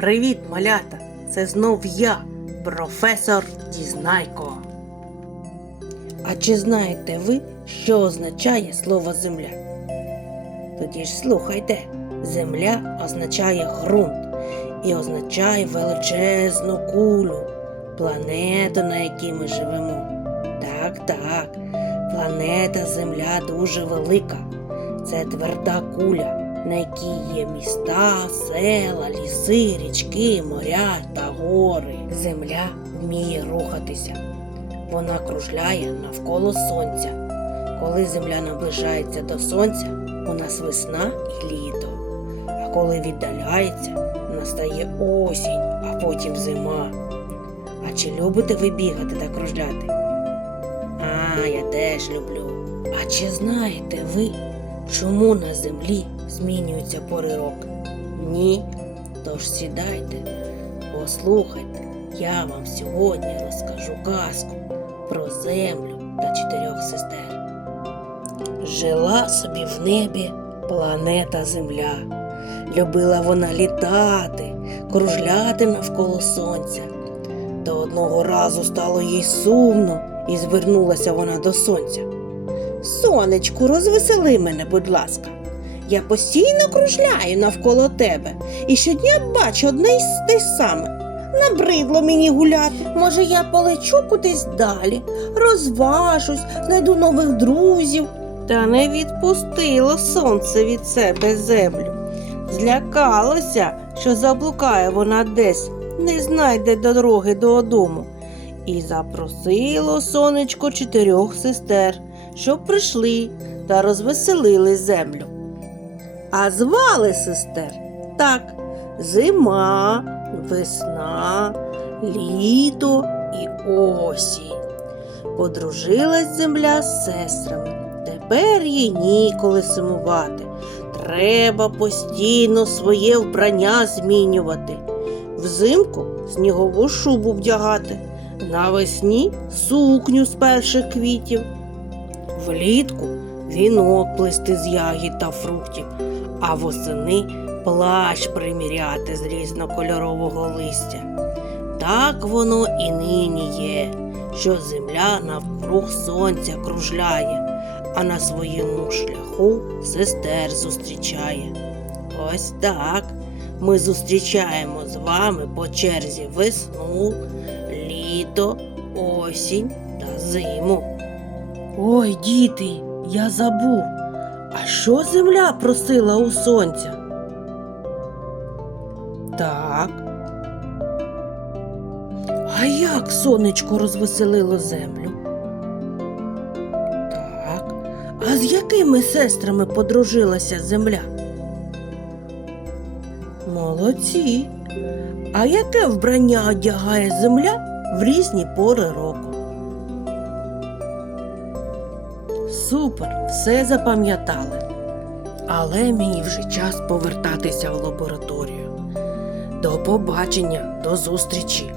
Привіт, малята! Це знов я, професор Дізнайко. А чи знаєте ви, що означає слово земля? Тоді ж слухайте, земля означає ґрунт і означає величезну кулю, планету, на якій ми живемо. Так, так, планета Земля дуже велика. Це тверда куля, на якій є міста, села, ліси, річки, моря та гори. Земля вміє рухатися. Вона кружляє навколо сонця. Коли земля наближається до сонця, у нас весна і літо. А коли віддаляється, настає осінь, а потім зима. А чи любите ви бігати та кружляти? А, я теж люблю. А чи знаєте ви, чому на землі змінюються пори року? Ні? Тож сідайте, послухайте, я вам сьогодні розкажу казку про землю та чотирьох сестер. Жила собі в небі планета Земля. Любила вона літати, кружляти навколо сонця. Та одного разу стало їй сумно, і звернулася вона до сонця. Сонечку, розвесели мене, будь ласка. Я постійно кружляю навколо тебе і щодня бачу одне й те саме. Набридло мені гуляти. Може, я полечу кудись далі, розважусь, знайду нових друзів. Та не відпустило сонце від себе землю. Злякалося, що заблукає вона десь, не знайде дороги додому. І запросило сонечко чотирьох сестер, щоб прийшли та розвеселили землю. А звали сестер так зима, весна, літо і осінь. Подружилась земля з сестрами. Тепер їй ніколи сумувати. Треба постійно своє вбрання змінювати. Взимку снігову шубу вдягати, навесні сукню з перших квітів, влітку вінок плести з ягід та фруктів, а восени плащ приміряти з різнокольорового листя. Так воно і нині є, що земля навкруг сонця кружляє, а на своєму шляху сестер зустрічає. Ось так ми зустрічаємо з вами по черзі весну, літо, осінь та зиму. Ой, діти, я забув. А що земля просила у сонця? Так. А як сонечко розвеселило землю? Так. А з якими сестрами подружилася земля? Молодці. А яке вбрання одягає земля в різні пори року? Супер, все запам'ятали. Але мені вже час повертатися в лабораторію. До побачення, до зустрічі!